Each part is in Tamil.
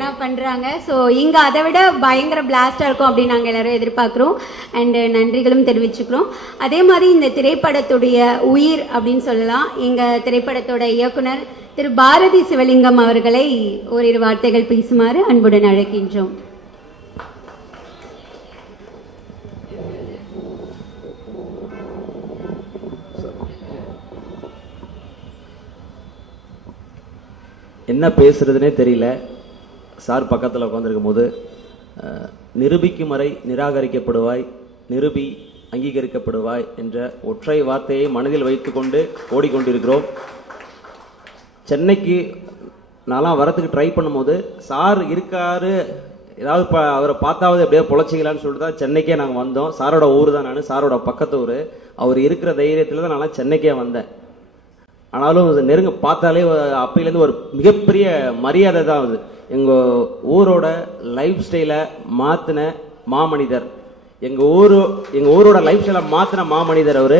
ஆனால் பண்ணுறாங்க. ஸோ இங்கே அதை விட பயங்கர பிளாஸ்டாக இருக்கும் அப்படின்னு நாங்கள் எல்லோரும் எதிர்பார்க்குறோம். அண்டு நன்றிகளும் தெரிவிச்சுக்கிறோம். அதே மாதிரி இந்த திரைப்படத்துடைய உயிர் அப்படின்னு சொல்லலாம். எங்கள் திரைப்படத்தோட இயக்குனர் திரு பாரதி சிவலிங்கம் அவர்களை ஓரிரு வார்த்தைகள் பேசுமாறு அன்புடன் அழைக்கின்றோம். என்ன பேசுறதுனே தெரியல. சார் பக்கத்தில் உட்காந்துருக்கும் போது நிரூபிக்கும் வரை நிராகரிக்கப்படுவாய், நிரூபி அங்கீகரிக்கப்படுவாய் என்ற ஒற்றை வார்த்தையை மனதில் வைத்துக்கொண்டு ஓடிக்கொண்டிருக்கிறோம். சென்னைக்கு நான்லாம் வரத்துக்கு ட்ரை பண்ணும்போது சார் இருக்காரு, ஏதாவது அவரை பார்த்தாவது எப்படியோ பொழைச்சிக்கலான்னு சொல்லிட்டு தான் சென்னைக்கே நாங்கள் வந்தோம். சாரோட ஊர் தான் நான், சாரோட பக்கத்து ஊர். அவர் இருக்கிற தைரியத்தில் தான் நான்லாம் சென்னைக்கே வந்தேன். ஆனாலும் நெருங்க பார்த்தாலே அப்பையிலேருந்து ஒரு மிகப்பெரிய மரியாதை தான் அது. எங்கள் ஊரோட லைஃப் ஸ்டைலை மாற்றின மாமனிதர், எங்கள் ஊரோட லைஃப் ஸ்டைலை மாற்றின மாமனிதர் அவர்.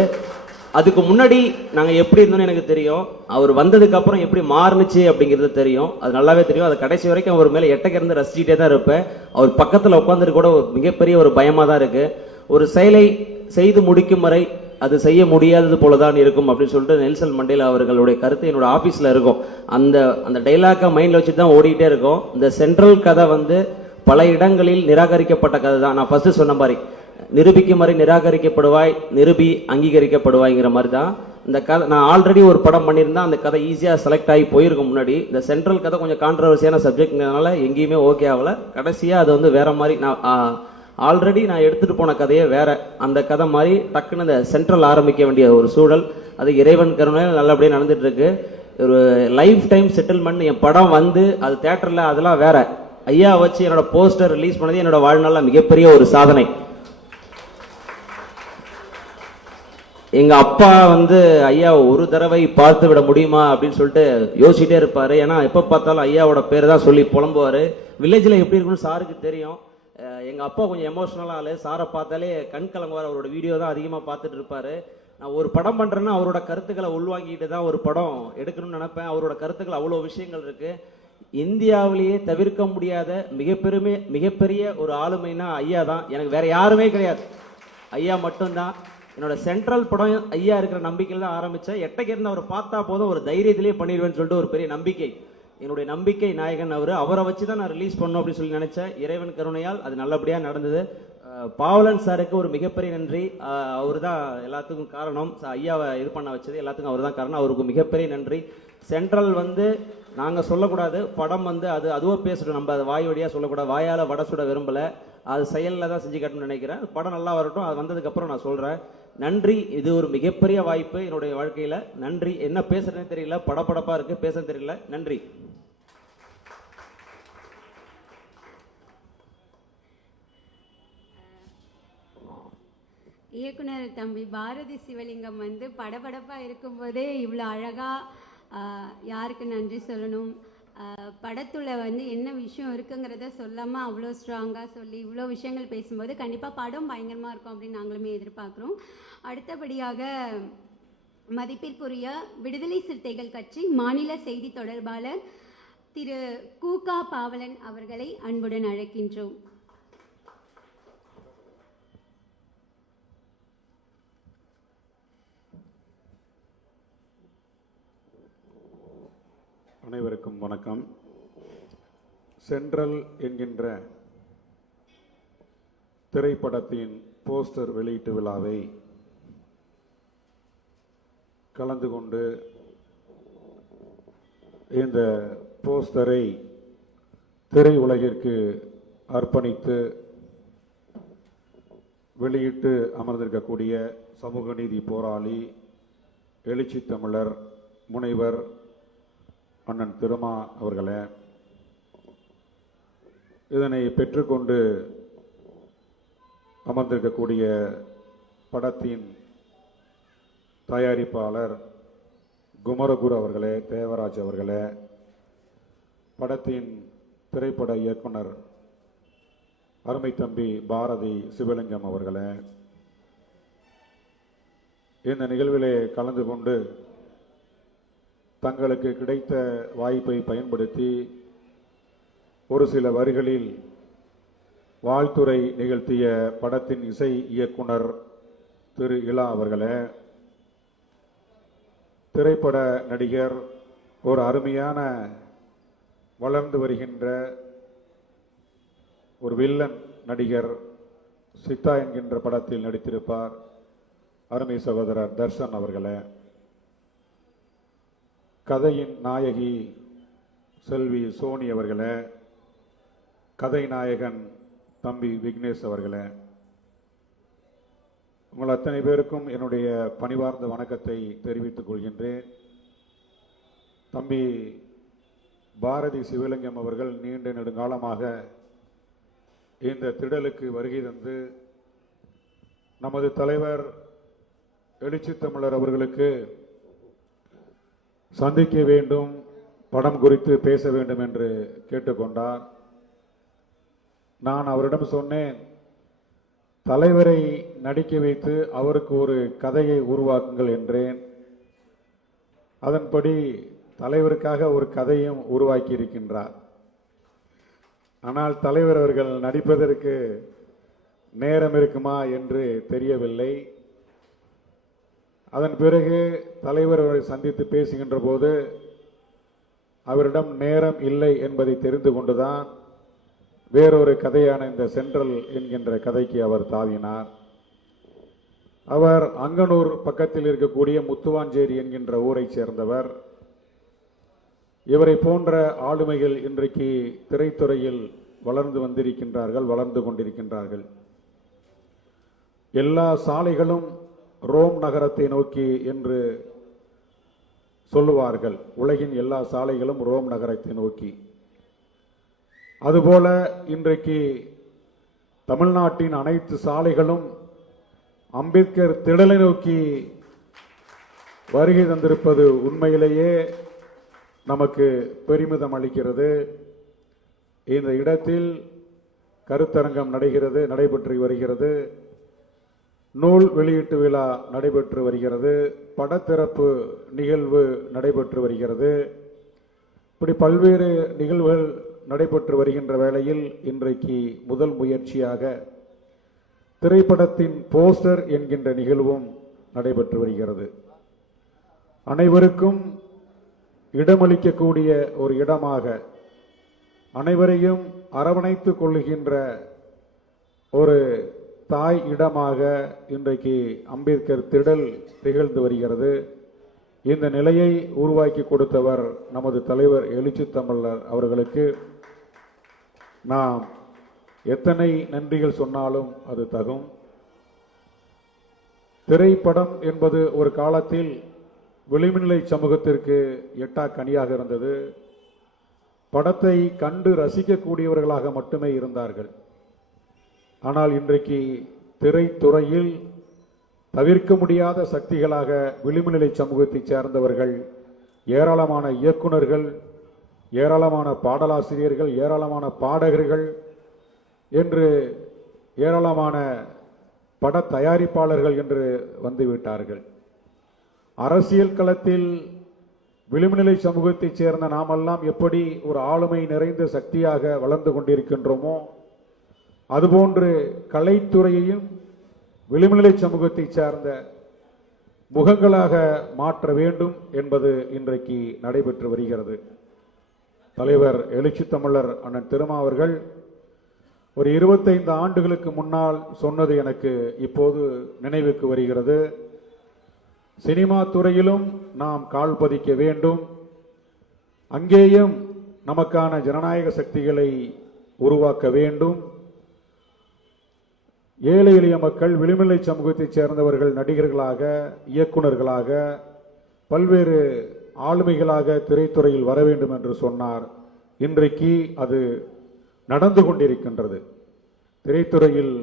அதுக்கு முன்னாடி நாங்கள் எப்படி இருந்தோம்னு எனக்கு தெரியும். அவர் வந்ததுக்கு அப்புறம் எப்படி மாறுனுச்சு அப்படிங்கிறது தெரியும். அது நல்லாவே தெரியும். அது கடைசி வரைக்கும் அவர் மேலே எட்டக்கிருந்து ரசிச்சுட்டே தான் இருப்பேன். அவர் பக்கத்தில் உட்காந்துட்டு கூட மிகப்பெரிய ஒரு பயமாக தான் இருக்கு. ஒரு செயலை செய்து முடிக்கும் வரை அது செய்ய முடியாதது போலதான் இருக்கும் அப்படின்னு சொல்லிட்டு நெல்சன் மண்டேலா அவர்களுடைய கருத்து என்னோட ஆஃபீஸில் இருக்கும். அந்த டைலாக்கை மைண்டில் வச்சுட்டு தான் ஓடிட்டே இருக்கும். இந்த சென்ட்ரல் கதை பல இடங்களில் நிராகரிக்கப்பட்ட கதை தான். நான் ஃபர்ஸ்ட் சொன்ன மாதிரி நிரூபிக்கும் வரை நிராகரிக்கப்படுவாய், நிரூபி அங்கீகரிக்கப்படுவாய்ங்கிற மாதிரி தான் இந்த கதை. நான் ஆல்ரெடி ஒரு படம் பண்ணியிருந்தேன். அந்த கதை ஈஸியாக செலக்ட் ஆகி போயிருக்கும் முன்னாடி. இந்த சென்ட்ரல் கதை கொஞ்சம் கான்ட்ரவர்சியான சப்ஜெக்ட்னால எங்கேயுமே ஓகே ஆகலை. கடைசியாக அது வேற மாதிரி நான் ஆல்ரெடி நான் எடுத்துட்டு போன கதையே வேற. அந்த கதை மாதிரி டக்குன்னு இந்த சென்ட்ரல் ஆரம்பிக்க வேண்டிய ஒரு சூழல். அது இறைவன் கருணையில் நல்லபடியாக நடந்துட்டு இருக்கு. ஒரு லைஃப் டைம் செட்டில்மெண்ட். என் படம் அது தேட்டரில் அதெல்லாம் வேற. ஐயா வச்சு என்னோட போஸ்டர் ரிலீஸ் பண்ணது என்னோட வாழ்நாளில் மிகப்பெரிய ஒரு சாதனை. எங்க அப்பா ஐயா ஒரு தடவை பார்த்து விட முடியுமா அப்படின்னு சொல்லிட்டு யோசிச்சுட்டே இருப்பாரு. ஏன்னா எப்ப பார்த்தாலும் ஐயாவோட பேர் தான் சொல்லி புலம்புவாரு. வில்லேஜ்ல எப்படி இருக்குன்னு சாருக்கு தெரியும். எங்க அப்பா கொஞ்சம் எமோஷனலா ஆளு. சாரை பார்த்தாலே கண் கலங்குவார். அவரோட வீடியோ தான் அதிகமாக பார்த்துட்டு இருப்பாரு. நான் ஒரு படம் பண்றேன்னா அவரோட கருத்துக்களை உள்வாங்கிட்டு தான் ஒரு படம் எடுக்கணும்னு நினைப்பேன். அவரோட கருத்துக்கள் அவ்வளோ விஷயங்கள் இருக்கு. இந்தியாவிலேயே தவிர்க்க முடியாத மிகப்பெரிய ஒரு ஆளுமைனா ஐயா தான். எனக்கு வேற யாருமே கிடையாது, ஐயா மட்டும்தான். என்னோட சென்ட்ரல் படம் ஐயா இருக்கிற நம்பிக்கையில் தான் ஆரம்பிச்சேன். எட்டக்கு இருந்து அவர் பார்த்தா போதும் ஒரு தைரியத்திலே பண்ணிடுவேன்னு சொல்லிட்டு ஒரு பெரிய நம்பிக்கை. என்னுடைய நம்பிக்கை நாயகன் அவரை வச்சு தான் நான் ரிலீஸ் பண்ணணும் அப்படின்னு சொல்லி நினைச்சேன். இறைவன் கருணையால் அது நல்லபடியாக நடந்தது. பாவலன் சாருக்கு ஒரு மிகப்பெரிய நன்றி. அவர் தான் எல்லாத்துக்கும் காரணம். ஐயாவை இது பண்ண வச்சது எல்லாத்துக்கும் அவர் தான் காரணம். அவருக்கு மிகப்பெரிய நன்றி. சென்ட்ரல் நாங்கள் சொல்லக்கூடாது, படம் அதுவோ பேசணும். நம்ம அதை வாய் வழியாக சொல்லக்கூடாது. வாயால் வடை சுட விரும்பலை, அது செயலில் தான் செஞ்சு காட்டணும்னு நினைக்கிறேன். படம் நல்லா வரட்டும். அது வந்ததுக்கப்புறம் நான் சொல்கிறேன். நன்றி. இது ஒரு மிகப்பெரிய வாய்ப்பு என்னுடைய வாழ்க்கையில். நன்றி. என்ன பேசுறதுன்னு தெரியல, படப்படப்பாக இருக்கு, பேச தெரியல. நன்றி. இயக்குனர் தம்பி பாரதி சிவலிங்கம் படபடப்பாக இருக்கும்போதே இவ்வளோ அழகாக யாருக்கு நன்றி சொல்லணும். படத்துல என்ன விஷயம் இருக்குங்கிறத சொல்லாமல் அவ்வளோ ஸ்ட்ராங்காக சொல்லி இவ்வளோ விஷயங்கள் பேசும்போது கண்டிப்பாக படம் பயங்கரமாக இருக்கும் அப்படின்னு நாங்களுமே எதிர்பார்க்குறோம். அடுத்தபடியாக மதிப்பிற்குரிய விடுதலை சிறுத்தைகள் கட்சி மாநில செய்தி தொடர்பாளர் திரு கூகா பாவலன் அவர்களை அன்புடன் அழைக்கின்றோம். அனைவருக்கும் வணக்கம். சென்ட்ரல் என்கின்ற திரைப்படத்தின் போஸ்டர் வெளியீட்டு விழாவை கலந்து கொண்டு இந்த போஸ்டரை திரையுலகிற்கு அர்ப்பணித்து வெளியிட்டு அமர்ந்திருக்கக்கூடிய சமூக நீதி போராளி, எழுச்சி தமிழர், முனைவர் அண்ணன் திருமா அவர்களே, இதனை பெற்றுக்கொண்டு அமர்ந்திருக்கக்கூடிய படத்தின் தயாரிப்பாளர் குமரகுரு அவர்களே, தேவராஜ் அவர்களே, படத்தின் திரைப்பட இயக்குனர் அருமை தம்பி பாரதி சிவலிங்கம் அவர்களே, இந்த நிகழ்விலே கலந்து கொண்டு தங்களுக்கு கிடைத்த வாய்ப்பை பயன்படுத்தி ஒரு சில வரிகளில் வாழ்த்துரை நிகழ்த்திய படத்தின் இசை இயக்குனர் திரு இலா அவர்களே, திரைப்பட நடிகர், ஒரு அருமையான வளர்ந்து வருகின்ற ஒரு வில்லன் நடிகர் சித்தா என்கின்ற படத்தில் நடித்திருப்பார் அருமை சகோதரர் தர்ஷன் அவர்களே, கதையின் நாயகி செல்வி சோனி அவர்களே, கதை நாயகன் தம்பி விக்னேஷ் அவர்களே, உங்கள் அத்தனை பேருக்கும் என்னுடைய பணிவார்ந்த வணக்கத்தை தெரிவித்துக் கொள்கின்றேன். தம்பி பாரதி சிவலிங்கம் அவர்கள் நீண்ட நெடுங்காலமாக இந்த திடலுக்கு வருகை தந்து நமது தலைவர் எழுச்சி தமிழர் அவர்களுக்கு சந்திக்க வேண்டும், படம் குறித்து பேச வேண்டும் என்று கேட்டுக்கொண்டார். நான் அவரிடம் சொன்னேன், தலைவரை நடிக்க வைத்து அவருக்கு ஒரு கதையை உருவாக்குங்கள் என்றேன். அதன்படி தலைவருக்காக ஒரு கதையும் உருவாக்கி இருக்கின்றார். ஆனால் தலைவர் அவர்கள் நடிப்பதற்கு நேரம் இருக்குமா என்று தெரியவில்லை. அதன் பிறகு தலைவர் அவரை சந்தித்து பேசுகின்ற போது அவரிடம் நேரம் இல்லை என்பதை தெரிந்து கொண்டுதான் வேறொரு கதையான இந்த சென்ட்ரல் என்கின்ற கதைக்கு அவர் தாவினார். அவர் அங்கனூர் பக்கத்தில் இருக்கக்கூடிய முத்துவாஞ்சேரி என்கின்ற ஊரை சேர்ந்தவர். இவரை போன்ற ஆளுமைகள் இன்றைக்கு திரைத்துறையில் வளர்ந்து வந்திருக்கின்றார்கள், வளர்ந்து கொண்டிருக்கின்றார்கள். எல்லா சாலைகளும் ரோம் நகரத்தை நோக்கி என்று சொல்லுவார்கள். உலகின் எல்லா சாலைகளும் ரோம் நகரத்தை நோக்கி. அதுபோல இன்றைக்கு தமிழ்நாட்டின் அனைத்து சாலைகளும் அம்பேத்கர் திடலை நோக்கி வருகை தந்திருப்பது உண்மையிலேயே நமக்கு பெருமிதம் அளிக்கிறது. இந்த இடத்தில் கருத்தரங்கம் நடைபெற்று வருகிறது, நூல் வெளியீட்டு விழா நடைபெற்று வருகிறது, படத்திறப்பு நிகழ்வு நடைபெற்று வருகிறது. இப்படி பல்வேறு நிகழ்வுகள் நடைபெற்று வருகின்ற வேளையில் இன்றைக்கு முதல் முயற்சியாக திரைப்படத்தின் போஸ்டர் என்கின்ற நிகழ்வும் நடைபெற்று வருகிறது. அனைவருக்கும் இடமளிக்கக்கூடிய ஒரு இடமாக, அனைவரையும் அரவணைத்துக் கொள்ளுகின்ற ஒரு தாய் இடமாக இன்றைக்கு அம்பேத்கர் திடல் திகழ்ந்து வருகிறது. இந்த நிலையை உருவாக்கி கொடுத்தவர் நமது தலைவர் எழுச்சி தமிழர் அவர்களுக்கு நாம் எத்தனை நன்றிகள் சொன்னாலும் அது தகும். திரைப்படம் என்பது ஒரு காலத்தில் விளிம்புநிலை சமூகத்திற்கு எட்டா கனியாக இருந்தது. படத்தை கண்டு ரசிக்கக்கூடியவர்களாக மட்டுமே இருந்தார்கள். ஆனால் இன்றைக்கு திரைத்துறையில் தவிர்க்க முடியாத சக்திகளாக விளிம்புநிலை சமூகத்தைச் சேர்ந்தவர்கள், ஏராளமான இயக்குனர்கள், ஏராளமான பாடலாசிரியர்கள், ஏராளமான பாடகர்கள் என்று ஏராளமான பட தயாரிப்பாளர்கள் என்று வந்துவிட்டார்கள். அரசியல் களத்தில் விளிம்புநிலை சமூகத்தைச் சேர்ந்த நாமெல்லாம் எப்படி ஒரு ஆளுமை நிறைந்த சக்தியாக வளர்ந்து கொண்டிருக்கின்றோமோ, அதுபோன்று கலைத்துறையையும் விளிம்புநிலை சமூகத்தைச் சார்ந்த முகங்களாக மாற்ற வேண்டும் என்பது இன்றைக்கு நடைபெற்று வருகிறது. தலைவர் எழுச்சி தமிழர் அண்ணன் திருமா அவர்கள் ஒரு 25 ஆண்டுகளுக்கு முன்னால் சொன்னது எனக்கு இப்போது நினைவுக்கு வருகிறது. சினிமா துறையிலும் நாம் கால் பதிக்க வேண்டும், அங்கேயும் நமக்கான ஜனநாயக சக்திகளை உருவாக்க வேண்டும். ஏழை எளிய மக்கள், விளிம்புநிலை சமூகத்தைச் சேர்ந்தவர்கள் நடிகர்களாக, இயக்குனர்களாக, பல்வேறு ஆளுமைகளாக திரைத்துறையில் வர வேண்டும் என்று சொன்னார். இன்றைக்கு அது நடந்து கொண்டிருக்கின்றது. திரைத்துறையில்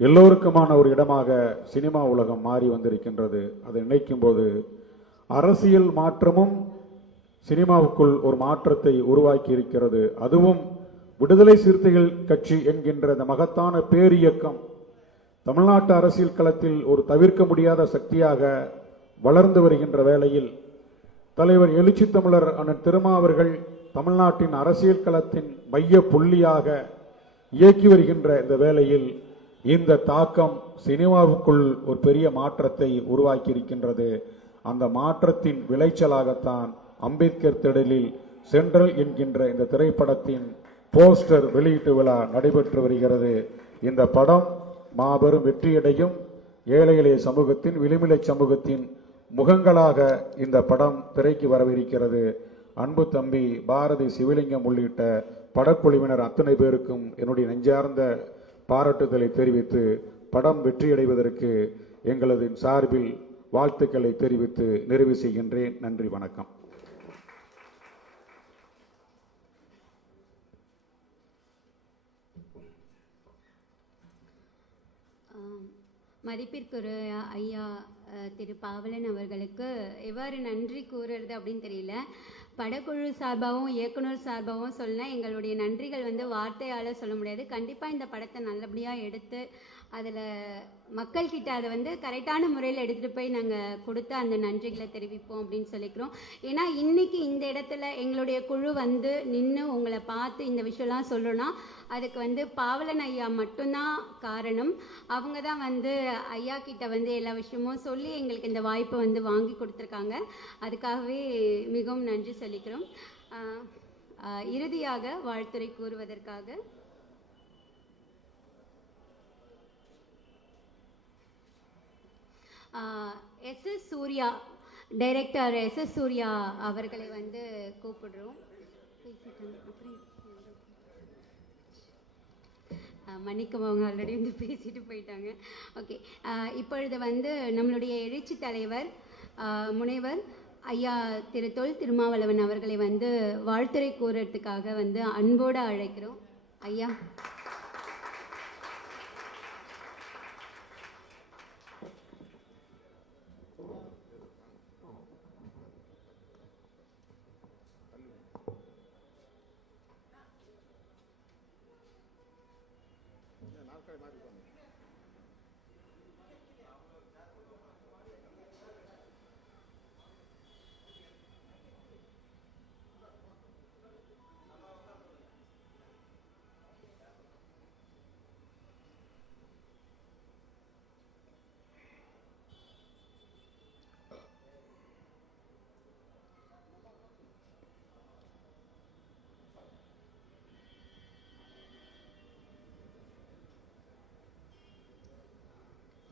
எல்லோருக்குமான ஒரு இடமாக சினிமா உலகம் மாறி வந்திருக்கின்றது. அதை நினைக்கும் போது அரசியல் மாற்றமும் சினிமாவுக்குள் ஒரு மாற்றத்தை உருவாக்கி இருக்கிறது. அதுவும் விடுதலை சிறுத்தைகள் கட்சி என்கின்ற இந்த மகத்தான பேரியக்கம் தமிழ்நாட்டு அரசியல் களத்தில் ஒரு தவிர்க்க முடியாத சக்தியாக வளர்ந்து வருகின்ற வேளையில் தலைவர் எழுச்சி தமிழர் அண்ணன் திருமா அவர்கள் தமிழ்நாட்டின் அரசியல் களத்தின் மைய புள்ளியாக இயக்கி வருகின்ற இந்த வேளையில் இந்த தாக்கம் சினிமாவுக்குள் ஒரு பெரிய மாற்றத்தை உருவாக்கி இருக்கின்றது. அந்த மாற்றத்தின் விளைச்சலாகத்தான் அம்பேத்கர் திடலில் சென்ட்ரல் என்கின்ற இந்த திரைப்படத்தின் போஸ்டர் வெளியீட்டு விழா நடைபெற்று வருகிறது. இந்த படம் மாபெரும் வெற்றியடையும். ஏழை எளிய சமூகத்தின், விளிமிலை சமூகத்தின் முகங்களாக இந்த படம் திரைக்கு வரவிருக்கிறது. அன்பு தம்பி பாரதி சிவலிங்கம் உள்ளிட்ட படக்குழுவினர் அத்தனை பேருக்கும் என்னுடைய நெஞ்சார்ந்த பாராட்டுதலை தெரிவித்து படம் வெற்றியடைவதற்கு எங்களது சார்பில் வாழ்த்துக்களை தெரிவித்து நிறைவு செய்கின்றேன். நன்றி, வணக்கம். மதிப்பிற்குரிய ஐயா திரு பாவலன் அவர்களுக்கு எவ்வாறு நன்றி கூறுறது அப்படின்னு தெரியல. படக்குழு சார்பாகவும் இயக்குனர் சார்பாகவும் சொல்ல எங்களுடைய நன்றிகள் வார்த்தையால் சொல்ல முடியாது. கண்டிப்பாக இந்த படத்தை நல்லபடியாக எடுத்து அதில் மக்கள்கிட்ட அதை கரெக்டான முறையில் எடுத்துகிட்டு போய் நாங்கள் கொடுத்து அந்த நன்றிகளை தெரிவிப்போம் அப்படின்னு சொல்லிக்கிறோம். ஏன்னா இன்றைக்கி இந்த இடத்துல எங்களுடைய குழு நின்று உங்களை பார்த்து இந்த விஷயம்லாம் சொல்கிறோன்னா அதுக்கு பாவலன் ஐயா மட்டும்தான் காரணம். அவங்க தான் ஐயா கிட்ட எல்லா விஷயமும் சொல்லி எங்களுக்கு இந்த வாய்ப்பை வாங்கி கொடுத்துருக்காங்க. அதுக்காகவே மிகவும் நன்றி சொல்லிக்கிறோம். இறுதியாக வாழ்த்துரை கூறுவதற்காக S S. Surya, director S S. Surya அவர்களை கூப்பிடுறோம். மன்னிக்கவும், அவங்க ஆல்ரெடி பேசிட்டு போயிட்டாங்க. ஓகே, இப்பொழுது நம்மளுடைய எழுச்சி தலைவர் முனைவர் ஐயா திரு தொல் திருமாவளவன் அவர்களை வாழ்த்துரை கூறுறதுக்காக அன்போடு அழைக்கிறோம். ஐயா.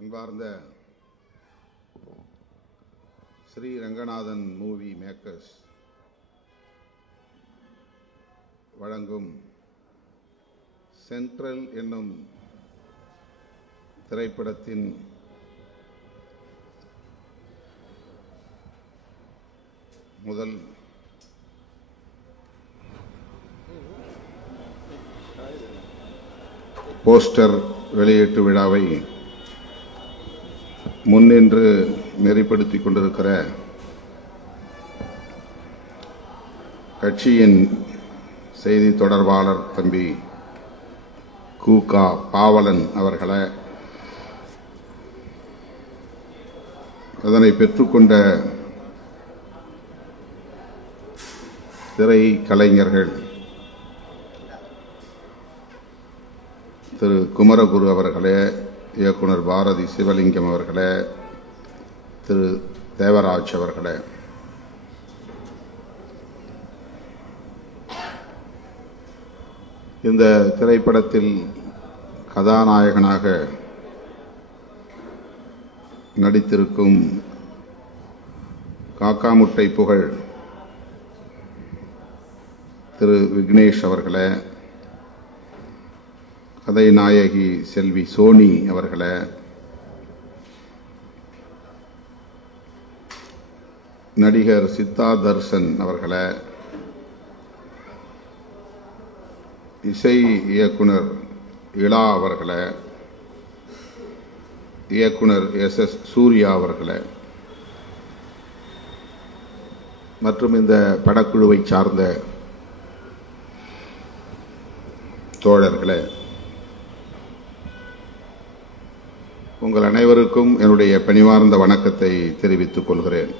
அன்பார்ந்த ஸ்ரீ ரங்கநாதன் மூவி மேக்கர்ஸ் வழங்கும் சென்ட்ரல் என்னும் திரைப்படத்தின் முதல் போஸ்டர் வெளியீட்டு விழாவை முன்னின்று நெறிப்படுத்திக் கொண்டிருக்கிற கட்சியின் செய்தி தொடர்பாளர் தம்பி கு.க. பாவலன் அவர்களை, அதனை பெற்றுக்கொண்ட திரை கலைஞர்கள் திரு குமரகுரு அவர்களே, இயக்குனர் பாரதி சிவலிங்கம் அவர்களே, திரு தேவராஜ் அவர்களே, இந்த திரைப்படத்தில் கதாநாயகனாக நடித்திருக்கும் காக்காமுட்டை புகழ் திரு விக்னேஷ் அவர்களே, கதை நாயகி செல்வி சோனி அவர்களே, நடிகர் சித்தா தர்சன் அவர்களே, இசை இயக்குனர் இளா அவர்களே, இயக்குனர் எஸ்.எஸ். சூர்யா அவர்களே மற்றும் இந்த படக்குழுவை சார்ந்த தோழர்களே, உங்கள் அனைவருக்கும் என்னுடைய பணிவார்ந்த வணக்கத்தை தெரிவித்துக் கொள்கிறேன்.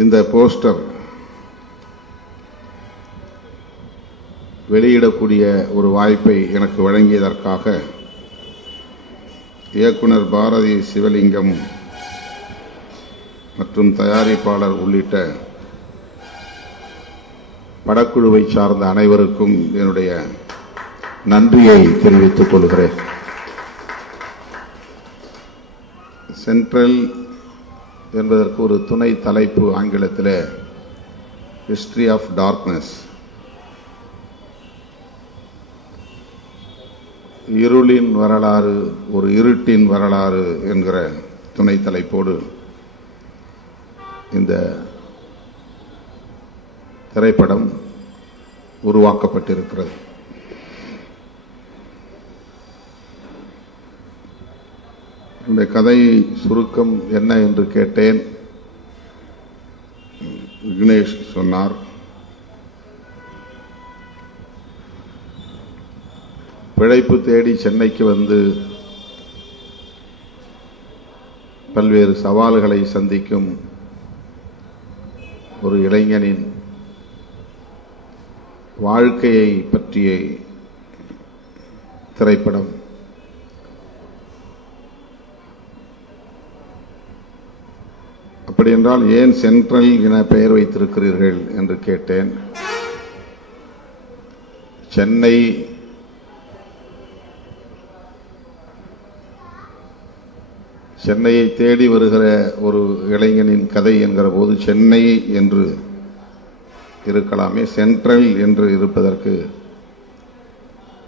இந்த போஸ்டர் வெளியிடக்கூடிய ஒரு வாய்ப்பை எனக்கு வழங்கியதற்காக இயக்குனர் பாரதி சிவலிங்கம் மற்றும் தயாரிப்பாளர் உள்ளிட்ட படக்குழுவை சார்ந்த அனைவருக்கும் என்னுடைய நன்றியை தெரிவித்துக் கொள்கிறேன். சென்ட்ரல் என்பதற்கு ஒரு துணை தலைப்பு ஆங்கிலத்தில் ஹிஸ்டரி ஆஃப் டார்க்னஸ், இருளின் வரலாறு, ஒரு இருட்டின் வரலாறு என்கிற துணை தலைப்போடு இந்த திரைப்படம் உருவாக்கப்பட்டிருக்கிறது. இந்த கதை சுருக்கம் என்ன என்று கேட்டேன். விக்னேஷ் சொன்னார். பிழைப்பு தேடி சென்னைக்கு வந்து பல்வேறு சவால்களை சந்திக்கும் ஒரு இளைஞனின் வாழ்க்கையை பற்றிய திரைப்படம். அப்படி என்றால் ஏன் சென்ட்ரல் என பெயர் வைத்திருக்கிறீர்கள் என்று கேட்டேன். சென்னையை தேடி வருகிற ஒரு இளைஞனின் கதை என்கிற போது சென்னை என்று இருக்கலாமே, சென்ட்ரல் என்று இருப்பதற்கு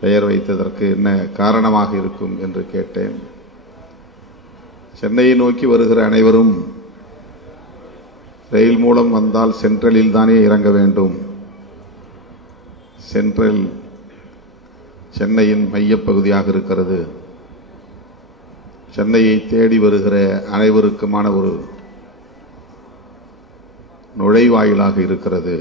பெயர் வைத்ததற்கு என்ன காரணமாக இருக்கும் என்று கேட்டேன். சென்னையை நோக்கி வருகிற அனைவரும் ரயில் மூலம் வந்தால் சென்ட்ரலில் தானே இறங்க வேண்டும். சென்ட்ரல் சென்னையின் மையப்பகுதியாக இருக்கிறது. சென்னையை தேடி வருகிற அனைவருக்குமான ஒரு நுழைவாயிலாக இருக்கிறது.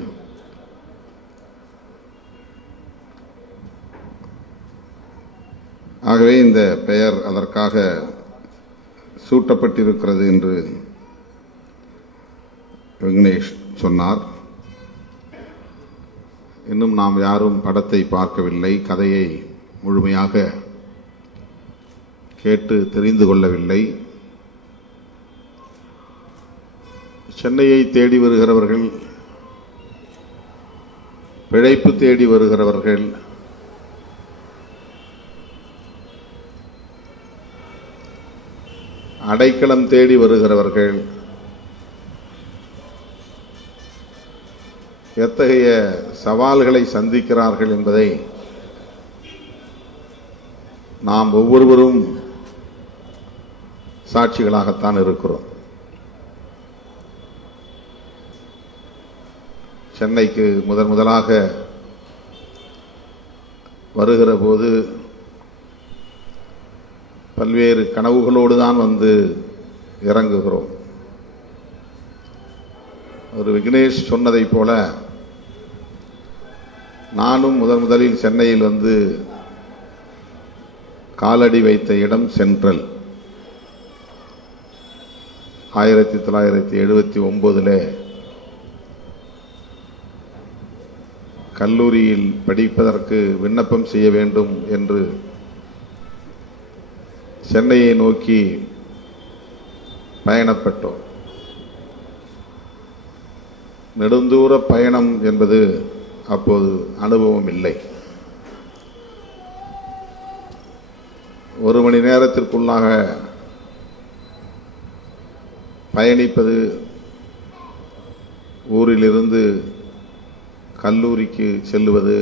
ஆகவே இந்த பெயர் அதற்காக சூட்டப்பட்டிருக்கிறது என்று விக்னேஷ் சொன்னார். இன்னும் நாம் யாரும் படத்தை பார்க்கவில்லை, கதையை முழுமையாக கேட்டு தெரிந்து கொள்ளவில்லை. சென்னையை தேடி வருகிறவர்கள், பிழைப்பு தேடி வருகிறவர்கள், அடைக்கலம் தேடி வருகிறவர்கள் எத்தகைய சவால்களை சந்திக்கிறார்கள் என்பதை நாம் ஒவ்வொருவரும் சாட்சிகளாகத்தான் இருக்கிறோம். சென்னைக்கு முதலாக வருகிற போது பல்வேறு கனவுகளோடு தான் வந்து இறங்குகிறோம். ஒரு விக்னேஷ் சொன்னதை போல நானும் முதலில் சென்னையில் வந்து காலடி வைத்த இடம் சென்ட்ரல். 1979 கல்லூரியில் படிப்பதற்கு விண்ணப்பம் செய்ய வேண்டும் என்று சென்னையை நோக்கி பயணப்பட்டோம். நெடுந்தூர பயணம் என்பது அப்போது அனுபவம் இல்லை. 1 மணி நேரத்திற்குள்ளாக பயணிப்பது, ஊரிலிருந்து கல்லூரிக்கு செல்லுவது,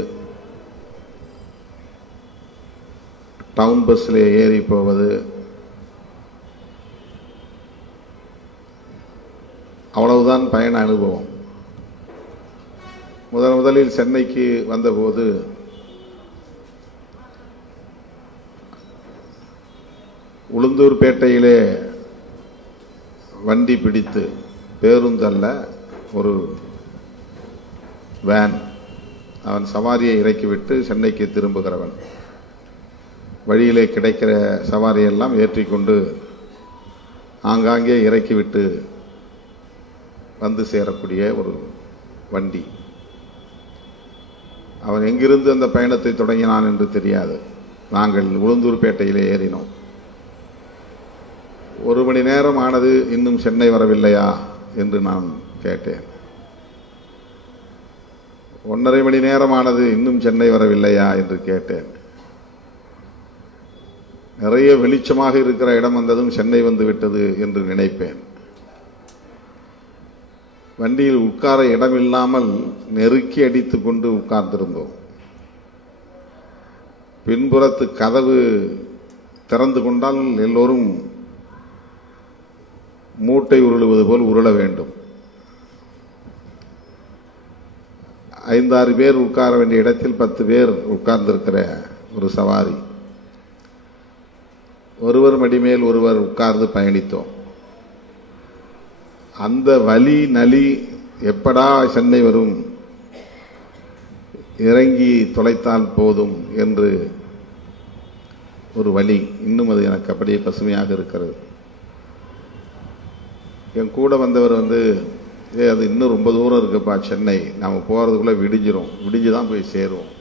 டவுன் பஸ்ஸில் ஏறி போவது, அவ்வளவுதான் பயண அனுபவம். முதலில் சென்னைக்கு வந்தபோது உளுந்தூர்பேட்டையிலே வண்டி பிடித்து, பேருந்தல்ல, ஒரு வேன், அவன் சவாரியை இறக்கிவிட்டு சென்னைக்கு திரும்புகிறவன். வழியிலே கிடைக்கிற சவாரியெல்லாம் ஏற்றிக்கொண்டு ஆங்காங்கே இறக்கிவிட்டு வந்து சேரக்கூடிய ஒரு வண்டி. அவன் எங்கிருந்து அந்த பயணத்தை தொடங்கினான் என்று தெரியாது. நாங்கள் உளுந்தூர்பேட்டையிலே ஏறினோம். 1 மணி நேரம் ஆனது, இன்னும் சென்னை வரவில்லையா என்று நான் கேட்டேன். 1.5 மணி நேரம் ஆனது, இன்னும் சென்னை வரவில்லையா என்று கேட்டேன். நிறைய வெளிச்சமாக இருக்கிற இடம் வந்ததும் சென்னை வந்து விட்டது என்று நினைப்பேன். வண்டியில் உட்கார இடம் இல்லாமல் நெருக்கி அடித்துக் கொண்டு உட்கார்ந்திருந்தோம். பின்புறத்து கதவு திறந்து கொண்டால் எல்லோரும் மூட்டை உருளுவது போல் உருள வேண்டும். 5-6 பேர் உட்கார வேண்டிய இடத்தில் 10 பேர் உட்கார்ந்திருக்கிற ஒரு சவாரி. ஒருவர் மடிமேல் ஒருவர் உட்கார்ந்து பயணித்தோம். அந்த வலி நலி, எப்படா சென்னை வரும், இறங்கி தொலைத்தால் போதும் என்று ஒரு வலி இன்னும் அது எனக்கு அப்படியே பசுமையாக இருக்கிறது. என் கூட வந்தவர் அது இன்னும் ரொம்ப தூரம் இருக்குப்பா சென்னை, நாம் போகிறதுக்குள்ளே விடிஞ்சு தான் போய் சேருவோம்.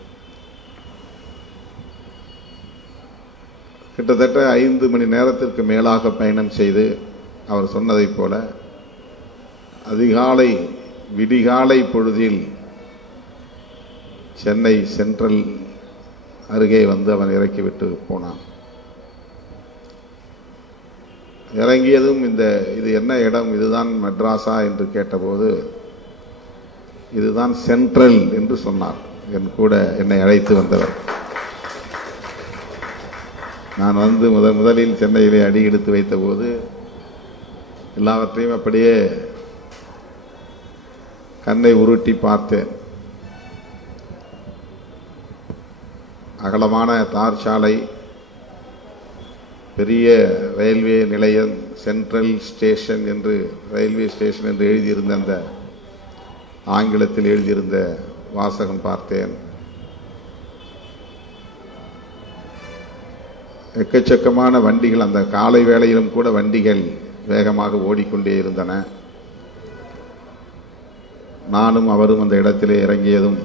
கிட்டத்தட்ட 5 மணி நேரத்திற்கு மேலாக பயணம் செய்து அவர் சொன்னதைப் போல விடிகாலை பொழுதில் சென்னை சென்ட்ரல் அருகே வந்து அவன் இறக்கிவிட்டு போனான். இறங்கியதும் இது என்ன இடம், இதுதான் மெட்ராஸா என்று கேட்டபோது இதுதான் சென்ட்ரல் என்று சொன்னார். என் கூட என்னை அழைத்து வந்தவர். நான் முதலில் சென்னையிலே அடி எடுத்து வைத்த போது எல்லாவற்றையும் அப்படியே கண்ணை உருட்டி பார்த்தேன். அகலமான தார் சாலை, பெரிய ரயில்வே நிலையம், சென்ட்ரல் ஸ்டேஷன் என்று ரயில்வே ஸ்டேஷன் என்று எழுதியிருந்த அந்த ஆங்கிலத்தில் எழுதியிருந்த வாசகம் பார்த்தேன். எக்கச்சக்கமான வண்டிகள், அந்த காலை வேளையிலும் கூட வண்டிகள் வேகமாக ஓடிக்கொண்டே இருந்தன. நானும் அவரும் அந்த இடத்திலே இறங்கியதும்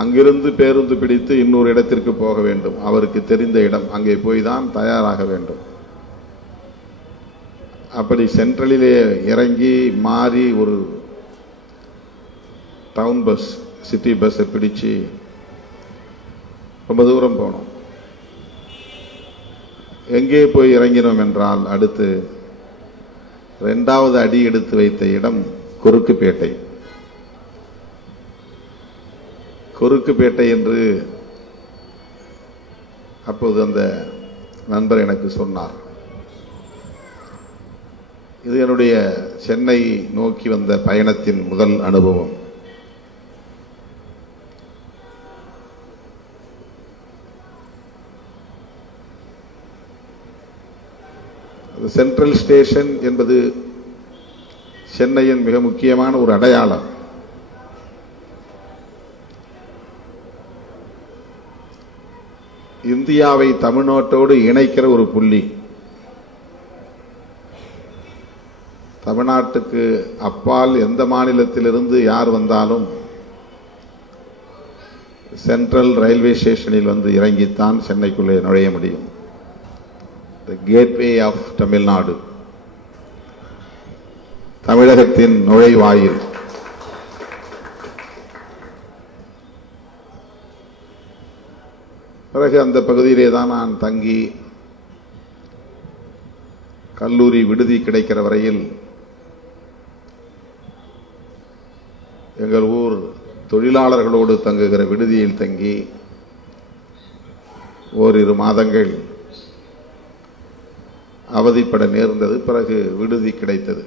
அங்கிருந்து பேருந்து பிடித்து இன்னொரு இடத்திற்கு போக வேண்டும். அவருக்கு தெரிந்த இடம், அங்கே போய் தான் தயாராக வேண்டும். அப்படி சென்ட்ரலிலே இறங்கி மாறி ஒரு டவுன் பஸ், சிட்டி பஸ்ஸை பிடிச்சு ரொம்ப தூரம் போனோம். எங்கே போய் இறங்கினோம் என்றால், அடுத்து 2வது அடி எடுத்து வைத்த இடம் குறுக்குப்பேட்டை. குறுக்குப்பேட்டை என்று அப்போது அந்த நண்பர் எனக்கு சொன்னார். இது என்னுடைய சென்னை நோக்கி வந்த பயணத்தின் முதல் அனுபவம். சென்ட்ரல் ஸ்டேஷன் என்பது சென்னையின் மிக முக்கியமான ஒரு அடையாளம். இந்தியாவை தமிழ்நாட்டோடு இணைக்கிற ஒரு புள்ளி. தமிழ்நாட்டுக்கு அப்பால் எந்த மாநிலத்திலிருந்து யார் வந்தாலும் சென்ட்ரல் ரயில்வே ஸ்டேஷனில் வந்து இறங்கித்தான் சென்னைக்குள்ளே நுழைய முடியும். தி கேட்வே ஆஃப் தமிழ்நாடு, தமிழகத்தின் நுழைவாயில். பிறகு அந்த பகுதியிலே தான் நான் தங்கி கல்லூரி விடுதி கிடைக்கிற வரையில் எங்கள் ஊர் தொழிலாளர்களோடு தங்குகிற விடுதியில் தங்கி ஓரிரு மாதங்கள் அவதிப்பட நேர்ந்தது. பிறகு விடுதி கிடைத்தது.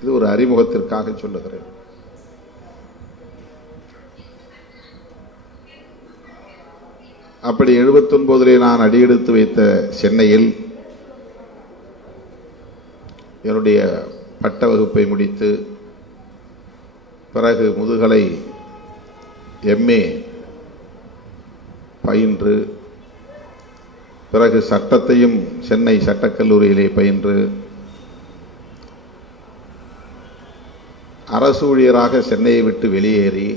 இது ஒரு அறிமுகத்திற்காக சொல்லுகிறேன். அப்படி 79 நான் அடியெடுத்து வைத்த சென்னையில் என்னுடைய பட்ட வகுப்பை முடித்து பிறகு முதுகலை MA பயின்று பிறகு சட்டத்தையும் சென்னை சட்டக்கல்லூரியிலே பயின்று அரசு ஊழியராக சென்னையை விட்டு வெளியேறி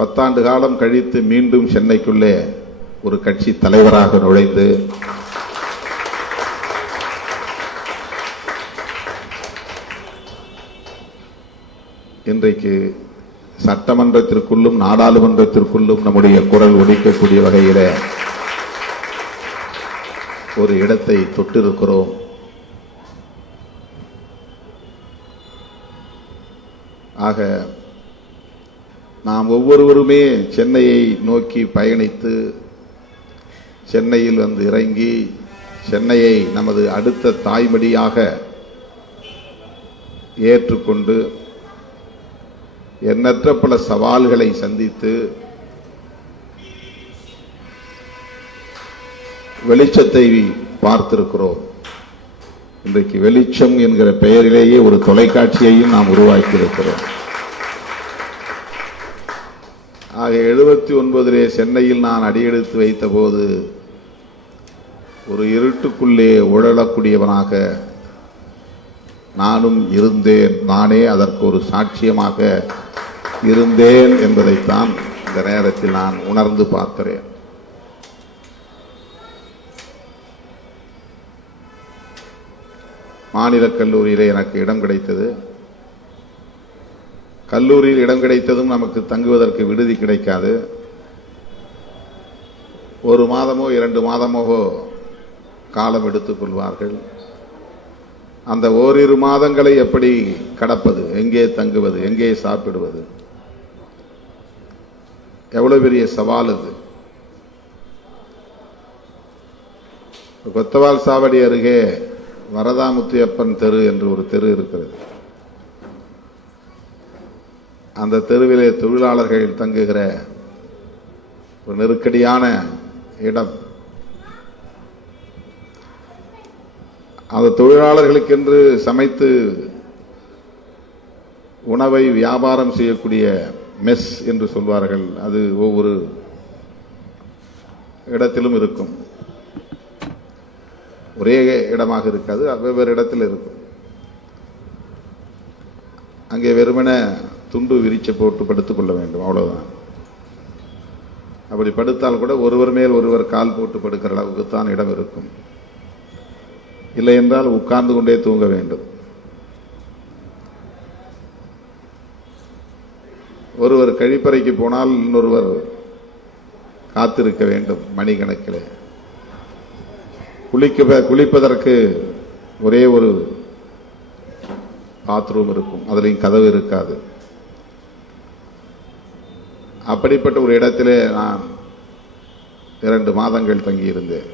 10 ஆண்டு காலம் கழித்து மீண்டும் சென்னைக்குள்ளே ஒரு கட்சி தலைவராக நுழைந்து இன்றைக்கு சட்டமன்றத்திற்குள்ளும் நாடாளுமன்றத்திற்குள்ளும் நம்முடைய குரல் ஒலிக்கக்கூடிய வகையில ஒரு இடத்தை தொட்டிருக்கிறோம். ஆக நாம் ஒவ்வொருவருமே சென்னையை நோக்கி பயணித்து சென்னையில் வந்து இறங்கி சென்னையை நமது அடுத்த தாய்மடியாக ஏற்றுக்கொண்டு எண்ணற்ற பல சவால்களை சந்தித்து வெளிச்சத்தை பார்த்திருக்கிறோம். இன்றைக்கு வெளிச்சம் என்கிற பெயரிலேயே ஒரு தொலைக்காட்சியையும் நாம் உருவாக்கியிருக்கிறோம். ஆக 79 சென்னையில் நான் அடியெடுத்து வைத்த போது ஒரு இருட்டுக்குள்ளே உழலக்கூடியவனாக நானும் இருந்தேன். நானே அதற்கு ஒரு சாட்சியமாக இருந்தேன் என்பதைத்தான் இந்த நேரத்தில் நான் உணர்ந்து பார்க்கிறேன். மாநில கல்லூரியிலே எனக்கு இடம் கிடைத்தது. கல்லூரியில் இடம் கிடைத்ததும் நமக்கு தங்குவதற்கு விடுதி கிடைக்காது. 1 மாதமோ 2 மாதமோ காலம் எடுத்துக் கொள்வார்கள். அந்த ஓரிரு மாதங்களை எப்படி கடப்பது, எங்கே தங்குவது, எங்கே சாப்பிடுவது, எவ்வளவு பெரிய சவால் இது. கொத்தவால் சாவடி அருகே வரதாமுத்தியப்பன் தெரு என்று ஒரு தெரு இருக்கிறது. அந்த தெருவிலே தொழிலாளர்கள் தங்குகிற ஒரு நெருக்கடியான இடம். அந்த தொழிலாளர்களுக்கென்று சமைத்து உணவை வியாபாரம் செய்யக்கூடிய மெஸ் என்று சொல்வார்கள். அது ஒவ்வொரு இடத்திலும் இருக்கும். ஒரே இடமாக இருக்காது, வெவ்வேறு இடத்தில் இருக்கும். அங்கே வெறுமன துண்டு விரிச்சு போட்டு படுத்துக் கொள்ள வேண்டும், அவ்வளவுதான். அப்படி படுத்தால் கூட ஒருவர் மேல் ஒருவர் கால் போட்டு படுக்கிற அளவுக்கு தான் இடம் இருக்கும். இல்லை என்றால் உட்கார்ந்து கொண்டே தூங்க வேண்டும். ஒருவர் கழிப்பறைக்கு போனால் இன்னொருவர் காத்திருக்க வேண்டும் மணிக்கணக்கில். குளிப்பதற்கு ஒரே ஒரு பாத்ரூம் இருக்கும், அதுலயும் கதவு இருக்காது. அப்படிப்பட்ட ஒரு இடத்திலே நான் 2 மாதங்கள் தங்கியிருந்தேன்.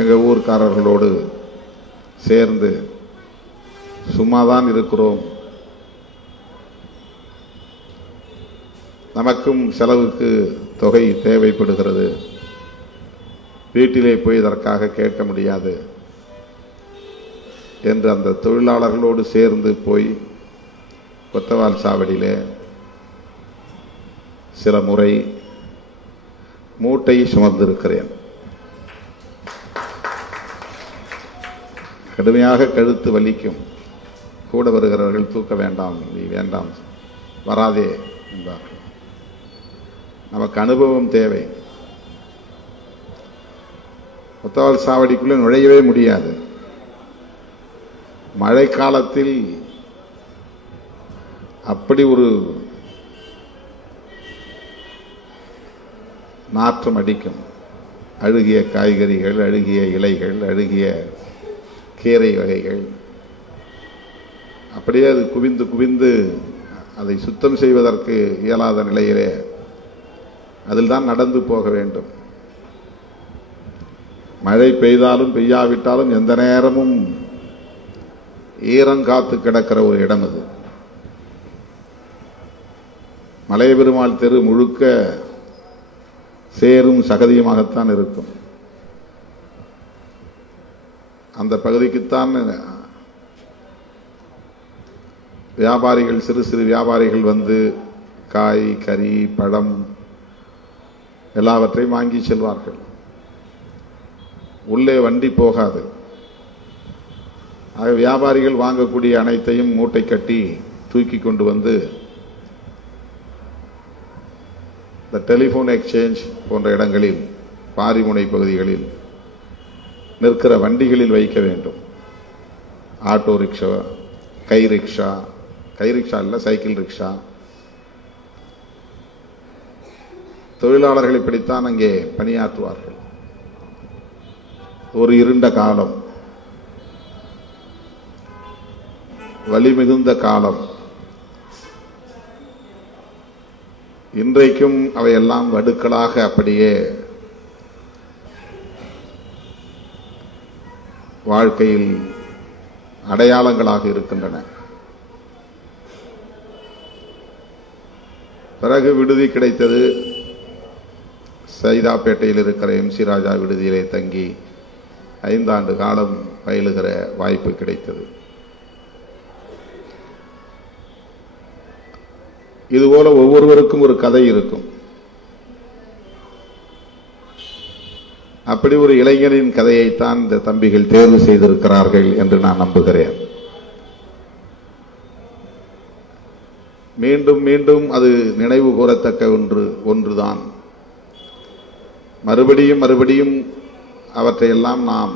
எங்கள் ஊர்க்காரர்களோடு சேர்ந்து சும்மாதான் இருக்கிறோம், நமக்கும் செலவுக்கு தொகை தேவைப்படுகிறது, வீட்டிலே போய் இதற்காக கேட்க முடியாது என்று அந்த தொழிலாளர்களோடு சேர்ந்து போய் கொத்தவால் சாவடியிலே சில முறை மூட்டை சுமந்திருக்கிறேன். கடுமையாக கழுத்து வலிக்கும். கூட வருகிறவர்கள் தூக்க வேண்டாம், நீ வேண்டாம், வராதே என்றார்கள். நமக்கு அனுபவம் தேவை. கொத்தவால் சாவடிக்குள்ளே நுழையவே முடியாது. மழை காலத்தில் அப்படி ஒரு நாற்றம் அடிக்கும். அழுகிய காய்கறிகள், அழுகிய இலைகள், அழுகிய கீரை வகைகள், அப்படியே அது குவிந்து குவிந்து அதை சுத்தம் செய்வதற்கு இயலாத நிலையிலே அதில் தான் நடந்து போக வேண்டும். மழை பெய்தாலும் பெய்யாவிட்டாலும் எந்த நேரமும் ஈரங்காத்து கிடக்கிற ஒரு இடம் அது. மலை பெருமாள் தெரு முழுக்க சேரும் சகதியுமாகத்தான் இருக்கும். அந்த பகுதிக்குத்தான் வியாபாரிகள், சிறு சிறு வியாபாரிகள் வந்து காய், கறி, பழம் எல்லாவற்றையும் வாங்கி செல்வார்கள். உள்ளே வண்டி போகாது. ஆக வியாபாரிகள் வாங்கக்கூடிய அனைத்தையும் மூட்டை கட்டி தூக்கி கொண்டு வந்து இந்த டெலிபோன் எக்ஸ்சேஞ்ச் போன்ற இடங்களில், பாரிமுனை பகுதிகளில் நிற்கிற வண்டிகளில் வைக்க வேண்டும். ஆட்டோ ரிக்ஷா, கை ரிக்ஷா இல்லை, சைக்கிள் ரிக்ஷா. தொழிலாளர்கள் இப்படித்தான் அங்கே பணியாற்றுவார்கள். ஒரு இருண்ட காலம், வலி மிகுந்த காலம். இன்றைக்கும் அவையெல்லாம் வடுக்களாக அப்படியே வாழ்க்கையில் அடையாளங்களாக இருக்கின்றன. பிறகு விடுதி கிடைத்தது. சைதாப்பேட்டையில் இருக்கிற MC ராஜா விடுதியிலே தங்கி 5 ஆண்டு காலம் பயிலுகிற வாய்ப்பு கிடைத்தது. இதுபோல ஒவ்வொருவருக்கும் ஒரு கதை இருக்கும். அப்படி ஒரு இளைஞரின் கதையைத்தான் இந்த தம்பிகள் தேர்வு செய்திருக்கிறார்கள் என்று நான் நம்புகிறேன். மீண்டும் மீண்டும் அது நினைவு கூறத்தக்க ஒன்றுதான். மறுபடியும் அவற்றையெல்லாம் நாம்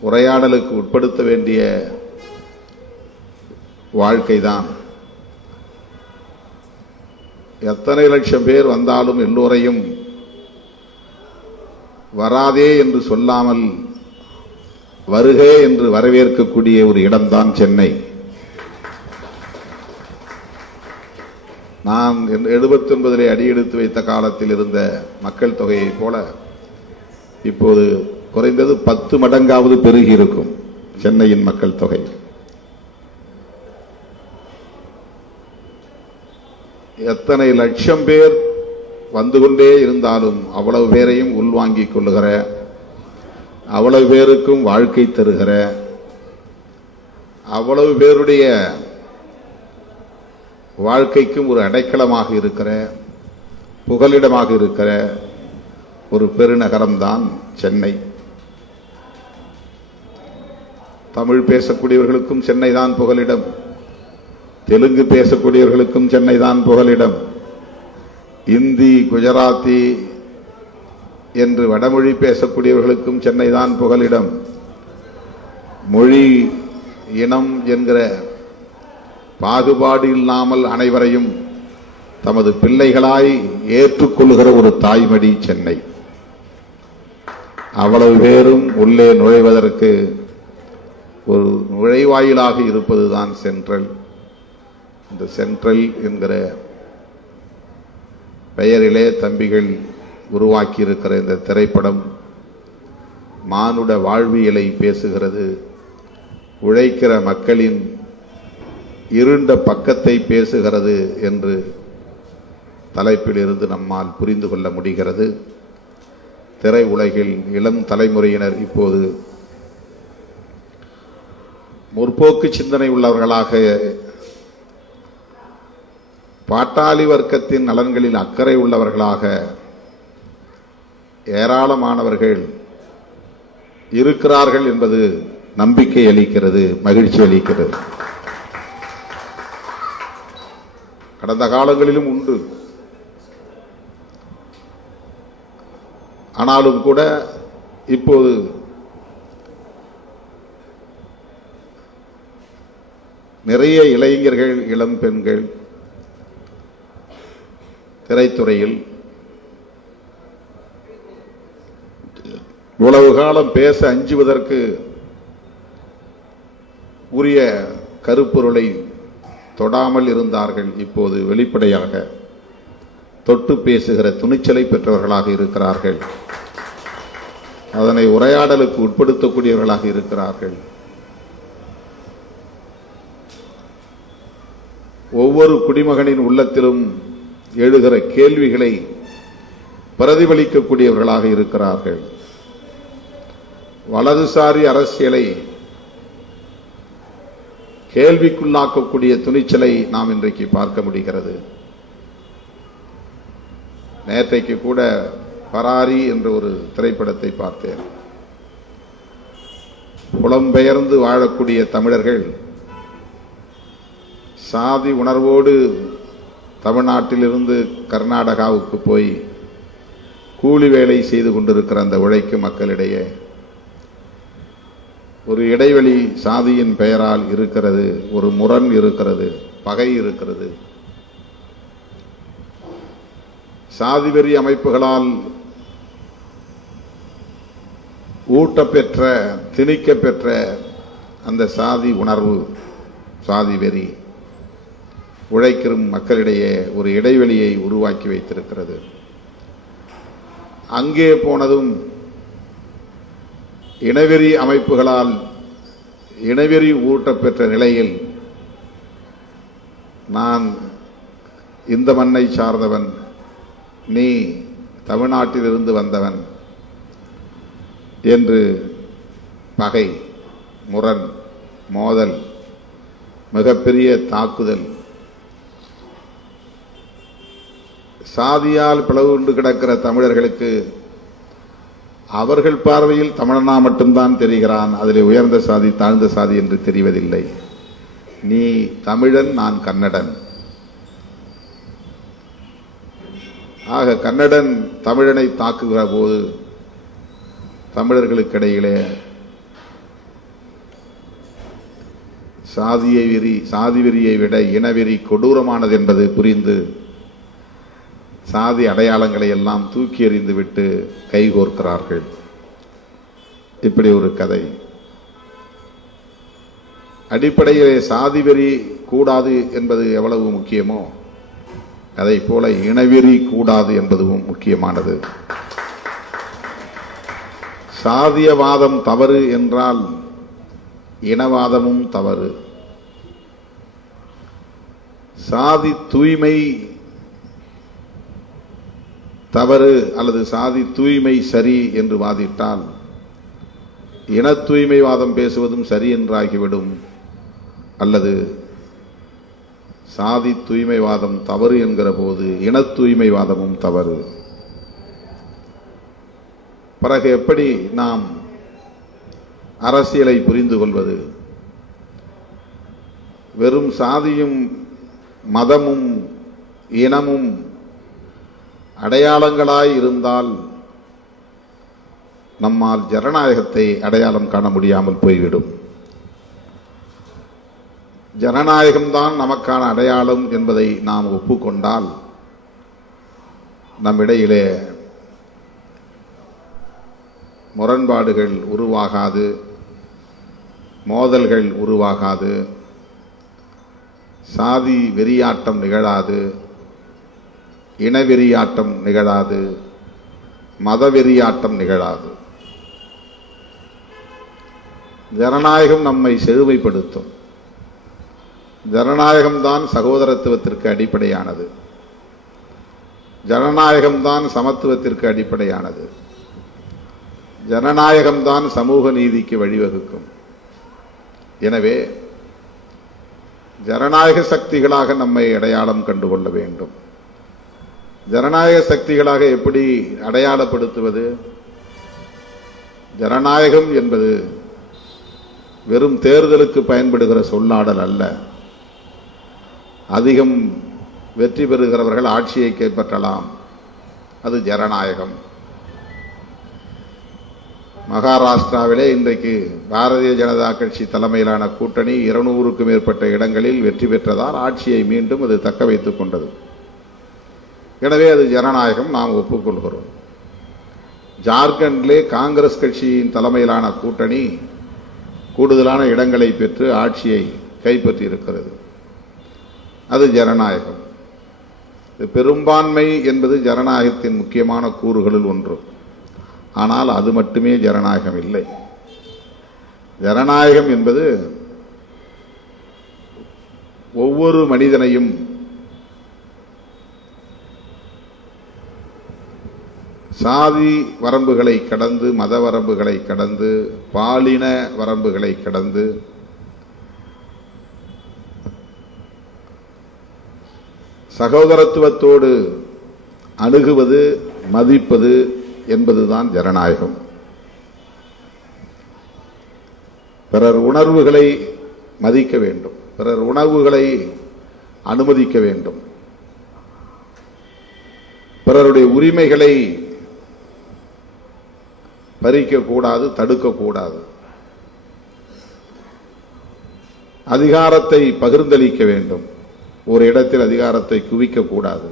உரையாடலுக்கு உட்படுத்த வேண்டிய வாழ்க்கைதான். எத்தனை லட்சம் பேர் வந்தாலும் எல்லோரையும் வராதே என்று சொல்லாமல் வருக என்று வரவேற்கக்கூடிய ஒரு இடம்தான் சென்னை. நான் 79 அடியெடுத்து வைத்த காலத்தில் இருந்த மக்கள் தொகையைப் போல இப்போது குறைந்தது 10 மடங்காவது பெருகி இருக்கும் சென்னையின் மக்கள் தொகை. எத்தனை லட்சம் பேர் வந்து கொண்டே இருந்தாலும் அவ்வளவு பேரையும் உள்வாங்கிக் கொள்ளுகிற, அவ்வளவு பேருக்கும் வாழ்க்கை தருகிற, அவ்வளவு பேருடைய வாழ்க்கைக்கும் ஒரு அடைக்கலமாக இருக்கிற, புகலிடமாக இருக்கிற ஒரு பெருநகரம்தான் சென்னை. தமிழ் பேசக்கூடியவர்களுக்கும் சென்னை தான் புகலிடம், தெலுங்கு பேசக்கூடியவர்களுக்கும் சென்னை தான் புகலிடம், இந்தி, குஜராத்தி என்று வடமொழி பேசக்கூடியவர்களுக்கும் சென்னை தான் புகலிடம். மொழி, இனம் என்கிற பாகுபாடு இல்லாமல் அனைவரையும் தமது பிள்ளைகளாய் ஏற்றுக்கொள்கிற ஒரு தாய்மடி சென்னை. அவ்வளவு பேரும் உள்ளே நுழைவதற்கு ஒரு நுழைவாயிலாக இருப்பதுதான் சென்ட்ரல். இந்த சென்ட்ரல் என்கிற பெயரிலே தம்பிகள் உருவாக்கி இருக்கிற இந்த திரைப்படம் மானுட வாழ்வியலை பேசுகிறது. உழைக்கிற மக்களின் இருண்ட பக்கத்தை பேசுகிறது என்று தலைப்பில் இருந்து நம்மால் புரிந்து கொள்ள முடிகிறது. திரை உலகில் இளம் தலைமுறையினர் இப்போது முற்போக்கு சிந்தனை உள்ளவர்களாக, பாட்டாளி வர்க்கத்தின் நலன்களில் அக்கறை உள்ளவர்களாக ஏராளமானவர்கள் இருக்கிறார்கள் என்பது நம்பிக்கை அளிக்கிறது, மகிழ்ச்சி அளிக்கிறது. கடந்த காலங்களிலும் உண்டு. ஆனாலும் கூட இப்போது நிறைய இளைஞர்கள், இளம் பெண்கள் திரைத்துறையில் இவ்வளவு காலம் பேச அஞ்சுவதற்கு உரிய கருப்பொருளை தொடாமல் இருந்தார்கள். இப்போது வெளிப்படையாக தொட்டு பேசுகிற துணிச்சலை பெற்றவர்களாக இருக்கிறார்கள். அதனை உரையாடலுக்கு உட்படுத்தக்கூடியவர்களாக இருக்கிறார்கள். ஒவ்வொரு குடிமகனின் உள்ளத்திலும் எழுகிற கேள்விகளை பிரதிபலிக்கக்கூடியவர்களாக இருக்கிறார்கள். வலதுசாரி அரசியலை கேள்விக்குள்ளாக்கக்கூடிய துணிச்சலை நாம் இன்றைக்கு பார்க்க முடிகிறது. நேற்றைக்கு கூட பராரி என்ற ஒரு திரைப்படத்தை பார்த்தேன். புலம்பெயர்ந்து வாழக்கூடிய தமிழர்கள் சாதி உணர்வோடு தமிழ்நாட்டிலிருந்து கர்நாடகாவுக்கு போய் கூலி வேலை செய்து கொண்டிருக்கிற அந்த உழைக்கும் மக்களிடையே ஒரு இடைவெளி சாதியின் பெயரால் இருக்கிறது, ஒரு முரண் இருக்கிறது, பகை இருக்கிறது. சாதி வெறி அமைப்புகளால் ஊட்டப்பெற்ற திணிக்கப்பெற்ற அந்த சாதி உணர்வு, சாதி வெறி உழைக்கும் மக்களிடையே ஒரு இடைவெளியை உருவாக்கி வைத்திருக்கிறது. அங்கே போனதும் இனவெறி அமைப்புகளால் இனவெறி ஊட்டப்பெற்ற நிலையில் நான் இந்த மண்ணை சார்ந்தவன், நீ தமிழ்நாட்டிலிருந்து வந்தவன் என்று பகை, முரண், மோதல், மிகப்பெரிய தாக்குதல், சாதியால் பிளவு கொண்டு கிடக்கிற தமிழர்களுக்கு அவர்கள் பார்வையில் தமிழனா மட்டும்தான் தெரிகிறான், அதிலே உயர்ந்த சாதி தாழ்ந்த சாதி என்று தெரிவதில்லை. நீ தமிழன், நான் கன்னடன். ஆக கன்னடன் தமிழனை தாக்குகிற போது தமிழர்களுக்கிடையிலே சாதி வெறியை விட இனவெறி கொடூரமானது என்பது புரிந்து சாதி அடையாளங்களை எல்லாம் தூக்கி எறிந்துவிட்டு கைகோர்க்கிறார்கள். இப்படி ஒரு கதை. அடிப்படையிலே சாதி வெறி கூடாது என்பது எவ்வளவு முக்கியமோ அதை போல இனவெறி கூடாது என்பதும் முக்கியமானது. சாதியவாதம் தவறு என்றால் இனவாதமும் தவறு. சாதி தூய்மை தவறு அல்லது சாதி தூய்மை சரி என்று வாதிட்டால் இன தூய்மைவாதம் பேசுவதும் சரி என்றாகிவிடும், அல்லது சாதி தூய்மைவாதம் தவறு என்கிற போது இன தூய்மைவாதமும் தவறு. பிறகு எப்படி நாம் அரசியலை புரிந்து கொள்வது? வெறும் சாதியும் மதமும் இனமும் அடையாளங்களாய் இருந்தால் நம்மால் ஜனநாயகத்தை அடையாளம் காண முடியாமல் போய்விடும். ஜனநாயகம்தான் நமக்கான அடையாளம் என்பதை நாம் ஒப்புக்கொண்டால் நம்மிடையிலே முரண்பாடுகள் உருவாகாது, மோதல்கள் உருவாகாது, சாதி வெறியாட்டம் நிகழாது, இனவெறியாட்டம் நிகழாது, மதவெறியாட்டம் நிகழாது. ஜனநாயகம் நம்மை செழுமைப்படுத்தும். ஜனநாயகம்தான் சகோதரத்துவத்திற்கு அடிப்படையானது. ஜனநாயகம்தான் சமத்துவத்திற்கு அடிப்படையானது. ஜனநாயகம்தான் சமூக நீதிக்கு வழிவகுக்கும். எனவே ஜனநாயக சக்திகளாக நம்மை அடையாளம் கண்டுகொள்ள வேண்டும். ஜனநாயக சக்திகளாக எப்படி அடையாளப்படுத்துவது? ஜனநாயகம் என்பது வெறும் தேர்தலுக்கு பயன்படுகிற சொல்லாடல் அல்ல. அதிகம் வெற்றி பெறுகிறவர்கள் ஆட்சியை கைப்பற்றலாம், அது ஜனநாயகம். மகாராஷ்டிராவிலே இன்றைக்கு பாரதிய ஜனதா கட்சி தலைமையிலான கூட்டணி 200க்கும் மேற்பட்ட இடங்களில் வெற்றி பெற்றதால் ஆட்சியை மீண்டும் அது தக்க வைத்துக் கொண்டது. எனவே அது ஜனநாயகம், நாம் ஒப்புக்கொள்கிறோம். ஜார்க்கண்டிலே காங்கிரஸ் கட்சியின் தலைமையிலான கூட்டணி கூடுதலான இடங்களை பெற்று ஆட்சியை கைப்பற்றி இருக்கிறது, அது ஜனநாயகம். பெரும்பான்மை என்பது ஜனநாயகத்தின் முக்கியமான கூறுகளில் ஒன்று. ஆனால் அது மட்டுமே ஜனநாயகம் இல்லை. ஜனநாயகம் என்பது ஒவ்வொரு மனிதனையும் சாதி வரம்புகளை கடந்து, மத வரம்புகளை கடந்து, பாலின வரம்புகளை கடந்து சகோதரத்துவத்தோடு அணுகுவது, மதிப்பது என்பதுதான் ஜனநாயகம். பிறர் உணர்வுகளை மதிக்க வேண்டும், பிறர் உணர்வுகளை அனுமதிக்க வேண்டும், பிறருடைய உரிமைகளை பறிக்கக்கூடாது, தடுக்கக்கூடாது, அதிகாரத்தை பகிர்ந்தளிக்க வேண்டும், ஒரு இடத்தில் அதிகாரத்தை குவிக்கக்கூடாது.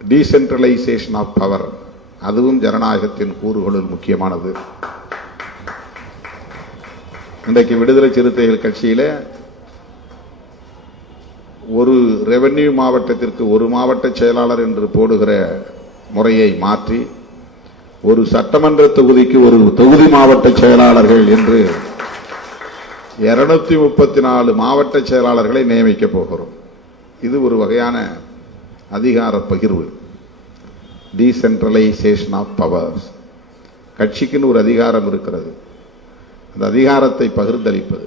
டீசென்ட்ரலைசேஷன் ஆஃப் பவர், அதுவும் ஜனநாயகத்தின் கூறுகளுள் முக்கியமானது. இன்றைக்கு விடுதலை சிறுத்தைகள் கட்சியில ஒரு ரெவென்யூ மாவட்டத்திற்கு ஒரு மாவட்ட செயலாளர் என்று போடுகிற முறையை மாற்றி ஒரு சட்டமன்ற தொகுதிக்கு ஒரு தொகுதி மாவட்ட செயலாளர்கள் என்று 234 மாவட்ட செயலாளர்களை நியமிக்க போகிறோம். இது ஒரு வகையான அதிகார பகிர்வு, டீசென்ட்ரலைசேஷன் ஆஃப் பவர்ஸ். கட்சிக்குன்னு ஒரு அதிகாரம் இருக்கிறது, அந்த அதிகாரத்தை பகிர்ந்தளிப்பது.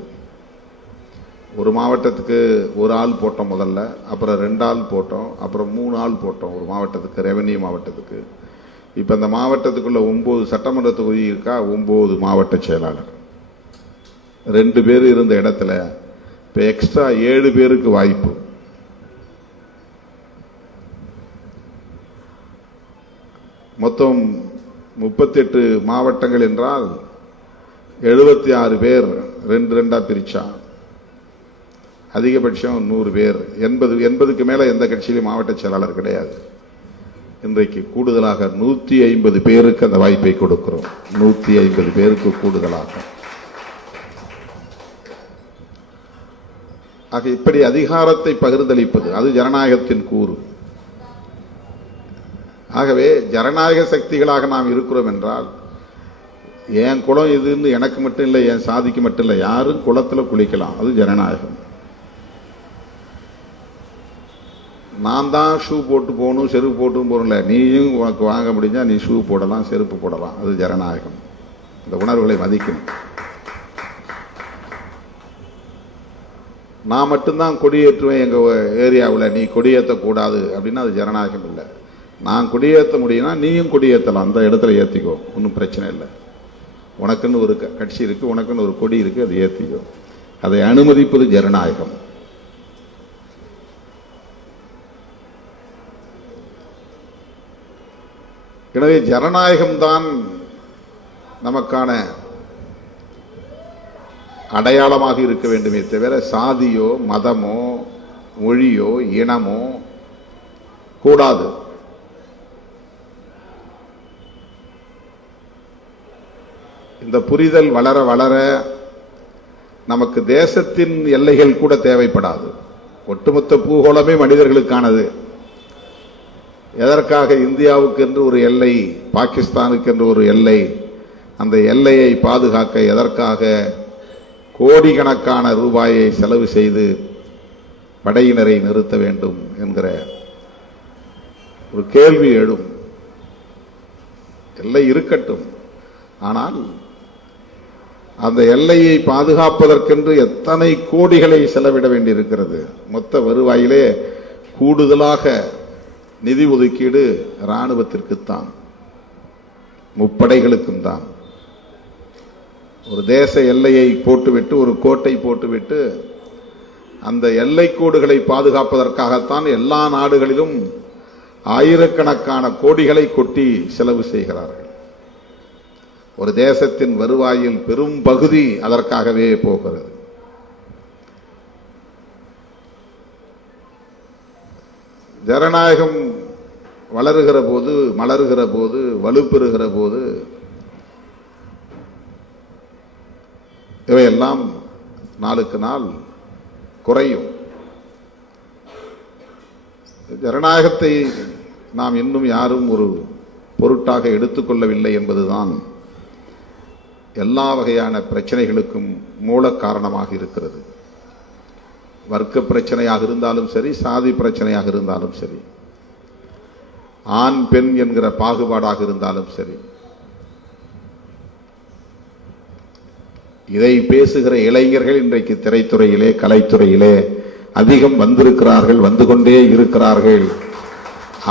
ஒரு மாவட்டத்துக்கு ஒரு ஆள் போட்டோம் முதல்ல, அப்புறம் 2 ஆள் போட்டோம், அப்புறம் 3 ஆள் போட்டோம் ஒரு மாவட்டத்துக்கு, ரெவென்யூ மாவட்டத்துக்கு. இப்ப இந்த மாவட்டத்துக்குள்ள 9 சட்டமன்ற தொகுதி இருக்கா, 9 மாவட்ட செயலாளர். 2 பேர் இருந்த இடத்துல இப்ப எக்ஸ்ட்ரா 7 பேருக்கு வாய்ப்பு. மொத்தம் 38 மாவட்டங்கள் என்றால் 76 பேர் 2 பிரிச்சா அதிகபட்சம் 100 பேர். 80க்கு மேல எந்த கட்சியிலும் மாவட்ட செயலாளர் கிடையாது. இன்றைக்கு கூடுதலாக 150 பேருக்கு அந்த வாய்ப்பை கொடுக்கிறோம். 150 பேருக்கு கூடுதலாக. ஆக இப்படி அதிகாரத்தை பகிர்ந்தளிப்பது அது ஜனநாயகத்தின் கூறு. ஆகவே ஜனநாயக சக்திகளாக நாம் இருக்கிறோம் என்றால், என் குலம் இதுன்னு எனக்கு மட்டும் இல்லை, என் சாதிக்கு மட்டும் இல்லை, யாரும் குளத்துல குளிக்கலாம், அது ஜனநாயகம். நான் தான் ஷூ போட்டு போகணும், செருப்பு போட்டு போகணும்ல, நீயும் உனக்கு வாங்க முடிஞ்சா நீ ஷூ போடலாம், செருப்பு போடலாம், அது ஜனநாயகம். இந்த உணர்வுகளை மதிக்கணும். நான் மட்டும்தான் கொடியேற்றுவேன் எங்க ஏரியாவில், நீ கொடியேற்றக்கூடாது அப்படின்னா அது ஜனநாயகம் இல்லை. நான் கொடியேற்ற முடியும்னா நீயும் கொடியேற்றலாம், அந்த இடத்துல ஏற்றிக்கோ, ஒன்றும் பிரச்சனை இல்லை. உனக்குன்னு ஒரு கட்சி இருக்கு, உனக்குன்னு ஒரு கொடி இருக்கு, அதை ஏற்றிக்கோ. அதை அனுமதிப்பது ஜனநாயகம். எனவே ஜனநாயகம்தான் நமக்கான அடையாளமாக இருக்க வேண்டுமே தவிர சாதியோ மதமோ மொழியோ இனமோ கூடாது. இந்த புரிதல் வளர வளர நமக்கு தேசத்தின் எல்லைகள் கூட தேவைப்படாது. ஒட்டுமொத்த பூகோளமே மனிதர்களுக்கானது. எதற்காக இந்தியாவுக்கு என்று ஒரு எல்லை, பாகிஸ்தானுக்கு என்று ஒரு எல்லை, அந்த எல்லையை பாதுகாக்க எதற்காக கோடிக்கணக்கான ரூபாயை செலவு செய்து படையினரை நிறுத்த வேண்டும் என்கிற ஒரு கேள்வி எழும். எல்லை இருக்கட்டும், ஆனால் அந்த எல்லையை பாதுகாப்பதற்கென்று எத்தனை கோடிகளை செலவிட வேண்டியிருக்கிறது. மொத்த வருவாயிலே கூடுதலாக நிதி ஒதுக்கீடு இராணுவத்திற்குத்தான், முப்படைகளுக்கும் தான். ஒரு தேச எல்லையை போட்டுவிட்டு, ஒரு கோட்டை போட்டுவிட்டு, அந்த எல்லை கோடுகளை பாதுகாப்பதற்காகத்தான் எல்லா நாடுகளிலும் ஆயிரக்கணக்கான கோடிகளை கொட்டி செலவு செய்கிறார்கள். ஒரு தேசத்தின் வருவாயில் பெரும் பகுதி அதற்காகவே போகிறது. ஜனநாயகம் வளருகிற போது, மலருகிற போது, வலுப்பெறுகிற போது இவையெல்லாம் நாளுக்கு நாள் குறையும். ஜனநாயகத்தை நாம் இன்னும் யாரும் ஒரு பொருட்டாக எடுத்துக்கொள்ளவில்லை என்பதுதான் எல்லா வகையான பிரச்சனைகளுக்கும் மூல காரணமாக இருக்கிறது. வர்க்க பிரச்சனையாக இருந்தாலும் சரி, சாதி பிரச்சனையாக இருந்தாலும் சரி, ஆண் பெண் என்கிற பாகுபாடாக இருந்தாலும் சரி, இதை பேசுகிற இளைஞர்கள் இன்றைக்கு திரைத்துறையிலே, கலைத்துறையிலே அதிகம் வந்திருக்கிறார்கள், வந்து கொண்டே இருக்கிறார்கள்.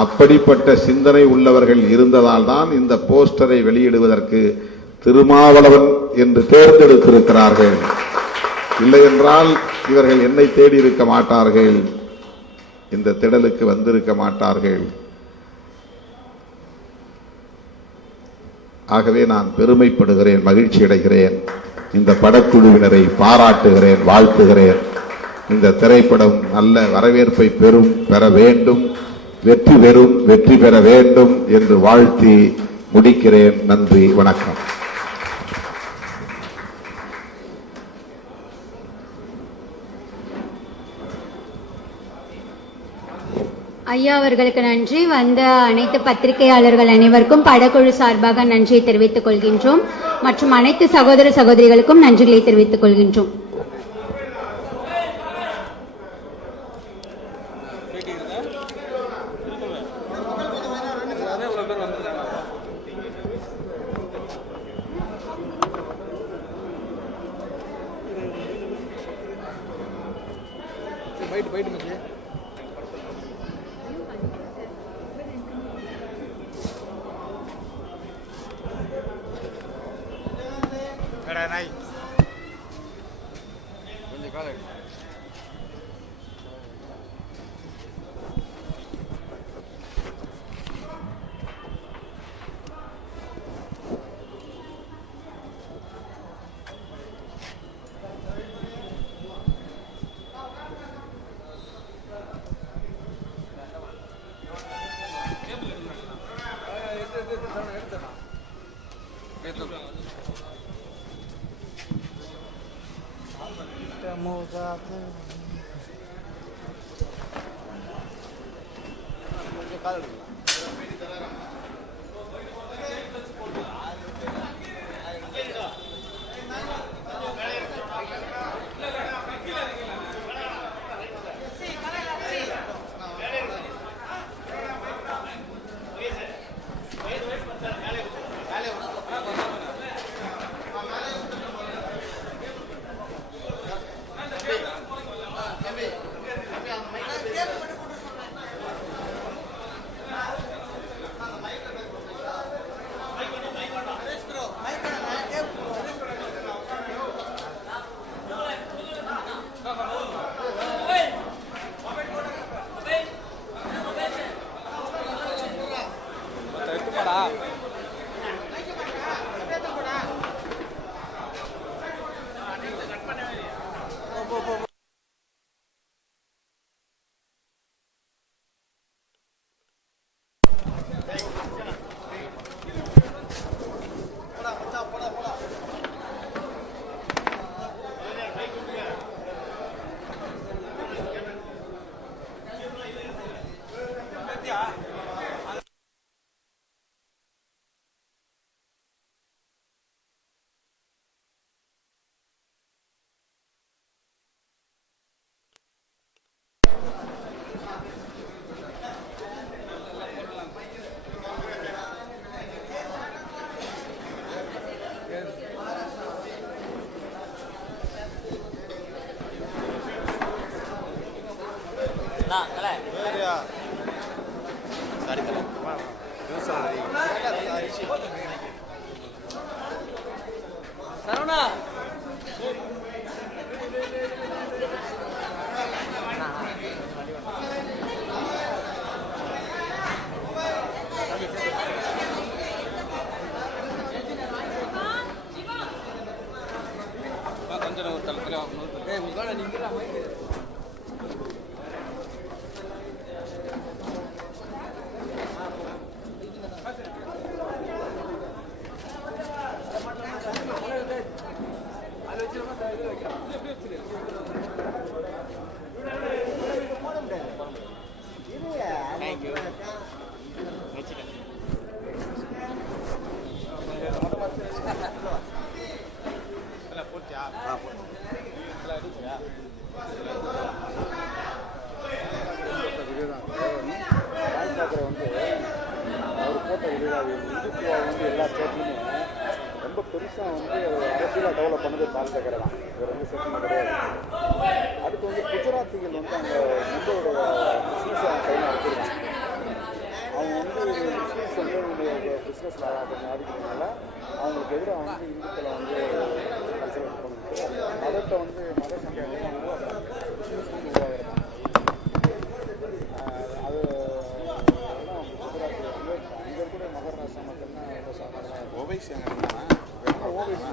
அப்படிப்பட்ட சிந்தனை உள்ளவர்கள் இருந்ததால் தான் இந்த போஸ்டரை வெளியிடுவதற்கு திருமாவளவன் என்று தேர்ந்தெடுத்திருக்கிறார்கள். இல்லை என்றால் இவர்கள் என்னை தேடி இருக்க மாட்டார்கள், இந்த திடலுக்கு வந்திருக்க மாட்டார்கள். ஆகவே நான் பெருமைப்படுகிறேன், மகிழ்ச்சி அடைகிறேன். இந்த படக்குழுவினரை பாராட்டுகிறேன், வாழ்த்துகிறேன். இந்த திரைப்படம் நல்ல வரவேற்பை பெற வேண்டும், வெற்றி பெற வேண்டும் என்று வாழ்த்தி முடிக்கிறேன். நன்றி, வணக்கம். ஐயா அவர்களுக்கு நன்றி. வந்த அனைத்து பத்திரிகையாளர்கள் அனைவருக்கும் படக்குழு சார்பாக நன்றியை தெரிவித்துக் கொள்கின்றோம் மற்றும் அனைத்து சகோதர சகோதரிகளுக்கும் நன்றிகளை தெரிவித்துக் கொள்கின்றோம். ரொம்ப பெருசாக அரசியலாக டெவலப் பண்ணது பால்சக்கரை தான். இவர் செட்டில் கிடையாது. அடுத்து குஜராத்திகள் அங்கே மும்பையோட பிஸ்னஸ் கையில் எடுத்துருக்காங்க. அவங்க ஒரு பிஸ்னஸ் வந்து பிஸ்னஸில் கொஞ்சம் ஆதிக்கிறதுனால அவங்களுக்கு எதிராக வந்து இந்துக்களை வந்து கல்ச்சரல் பண்ணிட்டு மதத்தை வந்து மத சண்டையெல்லாம் உருவாக்குறாங்க, பிஸ்னஸ் வந்து உருவாக்குறாங்க. அது குஜராத் வந்து அங்கே இருக்கிற மகராஷ்டிரா மக்கள்லாம் ரொம்ப சாதாரணமாக ஓவைசி அங்கே ஓவைசி